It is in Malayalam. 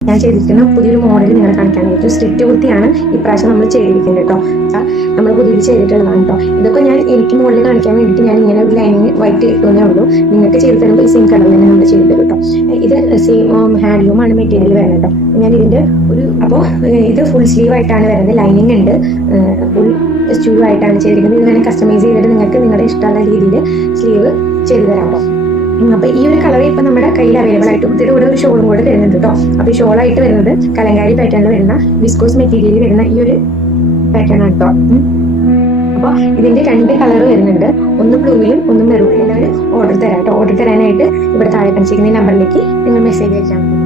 ഞാൻ ചെയ്തിരിക്കുന്ന പുതിയൊരു മോഡൽ നിങ്ങളെ കാണിക്കാൻ വേണ്ടി സ്ട്രിക്റ്റ് കുർത്തിയാണ് ഇപ്രാവശ്യം നമ്മൾ ചെയ്തിരിക്കുന്നത് കേട്ടോ. നമ്മൾ പുതിയത് ചെയ്തിട്ടുള്ളതാണ് കേട്ടോ. ഇതൊക്കെ ഞാൻ എനിക്ക് മോഡൽ കാണിക്കാൻ വേണ്ടിയിട്ട് ഞാൻ ഇങ്ങനെ ഒരു ലൈനിങ് വൈറ്റ് ഇട്ടുന്നേ ഉള്ളൂ. നിങ്ങൾക്ക് ചെയ്ത് തരുമ്പോൾ ഈ സെയിം കളർ തന്നെ നമ്മൾ ചെയ്ത് തരും കേട്ടോ. ഇത് സെയിം ഹാൻഡ്ലൂമാണ് മെറ്റീരിയൽ വരുന്നത് കേട്ടോ. ഞാൻ ഇതിൻ്റെ അപ്പോൾ ഇത് ഫുൾ സ്ലീവ് ആയിട്ടാണ് വരുന്നത്. ലൈനിങ് ഉണ്ട്, ഫുൾ സ്റ്റൂ ആയിട്ടാണ് ചെയ്തിരിക്കുന്നത്. ഇത് വേണം കസ്റ്റമൈസ് ചെയ്തിട്ട് നിങ്ങൾക്ക് നിങ്ങളുടെ ഇഷ്ടമുള്ള രീതിയിൽ സ്ലീവ് ചെയ്ത് തരാം കേട്ടോ. അപ്പൊ ഈ ഒരു കളർ ഇപ്പൊ നമ്മുടെ കയ്യിൽ അവൈലബിൾ ആയിട്ട് ഇതിന്റെ കൂടെ ഒരു ഷോളും കൂടെ വരുന്നുണ്ട് കേട്ടോ. അപ്പൊ ഈ ഷോളായിട്ട് വരുന്നത് കലങ്കാരി പാറ്റേണിൽ വരുന്ന വിസ്കോസ് മെറ്റീരിയൽ വരുന്ന ഈ ഒരു പാറ്റേൺ ആണ് കേട്ടോ. അപ്പൊ ഇതിന്റെ 2 കളർ വരുന്നുണ്ട്, ഒന്ന് ബ്ലൂവിലും ഒന്ന് മെറൂണിലും. ഓർഡർ തരാം കേട്ടോ. ഓർഡർ തരാനായിട്ട് ഇവിടെ താഴെ കാണിച്ചിരിക്കുന്ന നമ്പറിലേക്ക് നിങ്ങൾ മെസ്സേജ് അയച്ചാൽ മതി.